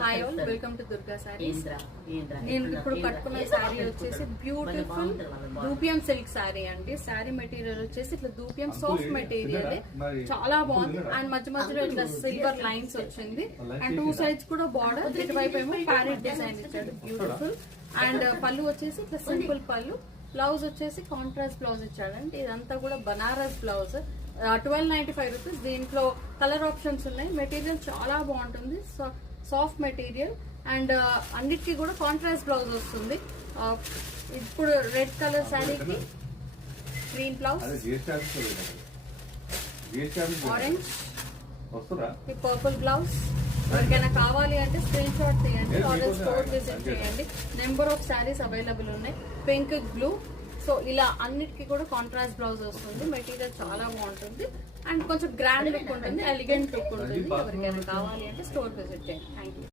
Hi all, welcome to Durga saris. నేను ఇప్పుడు కట్టుకున్న శారీ వచ్చేసి బ్యూటిఫుల్ దూపియం సిల్క్ శారీ అండి. శారీ మెటీరియల్ వచ్చేసి ఇట్లా దూపియం సాఫ్ట్ మెటీరియల్, చాలా బాగుంది. అండ్ మధ్య మధ్యలో ఇట్లా సిల్వర్ లైన్స్ వచ్చింది. అండ్ 2 సైడ్స్ కూడా బార్డర్, ఇటువైపు ఏమో ప్యారెట్ డిజైన్ ఇచ్చాడు, బ్యూటిఫుల్. అండ్ పళ్ళు వచ్చేసి ఇట్లా సింపుల్ పళ్ళు. బ్లౌజ్ వచ్చేసి కాంట్రాస్ట్ బ్లౌజ్ ఇచ్చాడండి. ఇదంతా కూడా బనారస్ బ్లౌజ్. 1295 రూపీస్. దీంట్లో కలర్ ఆప్షన్స్ ఉన్నాయి. మెటీరియల్ చాలా బాగుంటుంది, సాఫ్ట్ మెటీరియల్. అండ్ అన్నిటికీ కూడా కాంట్రాస్ట్ బ్లౌజ్ వస్తుంది. ఇప్పుడు రెడ్ కలర్ శారీకి గ్రీన్ బ్లౌజ్, ఆరెంజ్, ఈ పర్పుల్ బ్లౌజ్. ఎవరికైనా కావాలి అంటే స్క్రీన్ షాట్ తీయండి, ఆర్డర్ స్టోర్ విజిట్ చేయండి. నెంబర్ ఆఫ్ శారీస్ అవైలబుల్ ఉన్నాయి. Pink, blue. సో ఇలా అన్నిటికీ కూడా కాంట్రాస్ట్ బ్లౌజ్ వస్తుంది. మెటీరియల్ చాలా బాగుంటుంది అండ్ కొంచెం గ్రాండ్ లుక్ ఉంటుంది, ఎలిగెంట్ లుక్ ఉంటుంది. ఎవరికైనా కావాలి అంటే స్టోర్ విజిట్ చేయండి. Thank you.